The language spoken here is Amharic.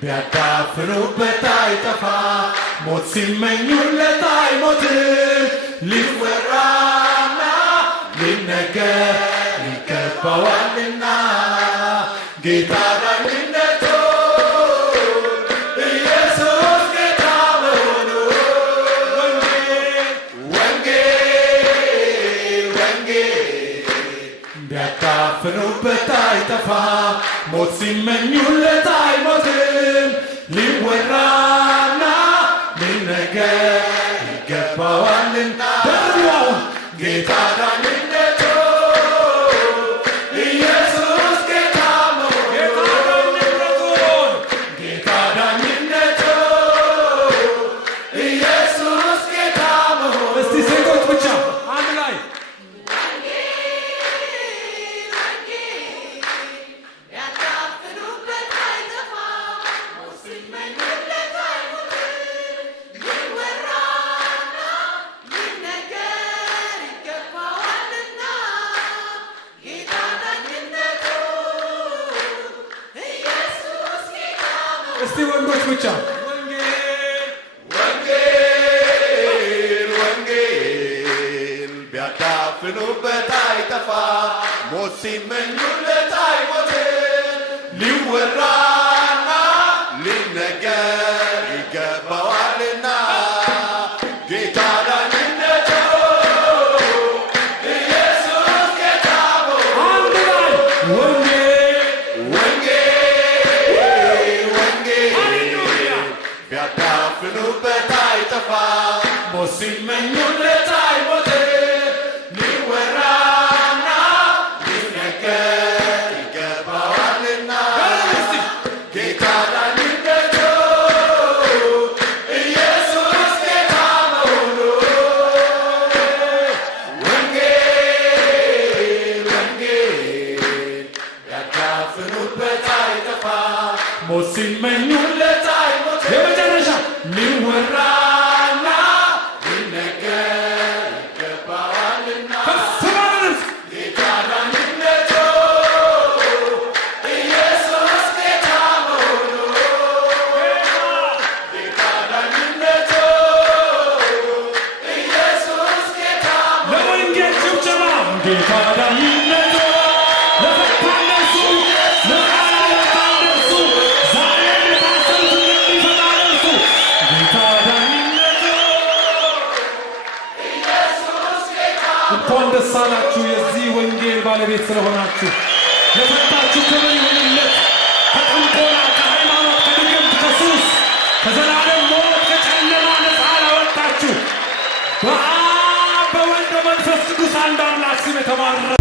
ቢያዳፍኑበት አይጠፋ ሞት ሲመኙለት አይሞትም ሊወራና ሊነገር ይገባዋልና ጌታ ዳኝነቱ ኢየሱስ ጌታ መሆኑ ወንጌል ቢያዳፍኑበት አይጠፋ ሞት ሲመኙለት አይሞትም ሊወራና ሊነገር ይገባዋልና ጌታ ዳኝነቱ ኢየሱስ ጌታ መሆኑ ጌታ ዳኝነቱ ኢየሱስ ጌታ መሆኑ እስቲ ሴቶች ብቻ አንድ ላይ እስቲ ወንዶች ብቻ ወንጌል ቢያዳፍኑበት አይጠፋ ሞት ሲመኙለት አይሞትም ሊወራና ሊነገር ይገባዋልና ጌታ ዳኝነቱ ኢየሱስ ጌታ አንድ ላይ ቢያዳፍኑበት አይጠፋ ሞት ሲመኙለት አይሞትም ሊወራና ሊነገር ይገባዋልና ጌታ ዳኝነቱ ኢየሱስ ጌታ መሆኑ ወንጌል ቢያዳፍኑበት አይጠፋ ሞት ሲመኙለት የመጨረሻ ሊወራና ሊነገር ይገባዋልና ጌታ ዳኝነቱ ኢየሱስ ጌታ መሆኑ ጌታ ዳኝነቱ ኢየሱስ ጌታ ለወንጌል ጭብጨባ ጌታ ዳኝነቱ ለፈታነሱ እንኳን ደስ አላችሁ የዚህ ወንጌል ባለቤት ስለሆናችሁ ለፈታችሁ ክብር ይሁንለት ከጥንቆላ ከሃይማኖት ከድግምት ከሱስ ከዘላለም ሞት ከጨለማ ነፃ ላወጣችሁ በአብ በወልድ በመንፈስ ቅዱስ አንድ አምላክ ስም የተባረከ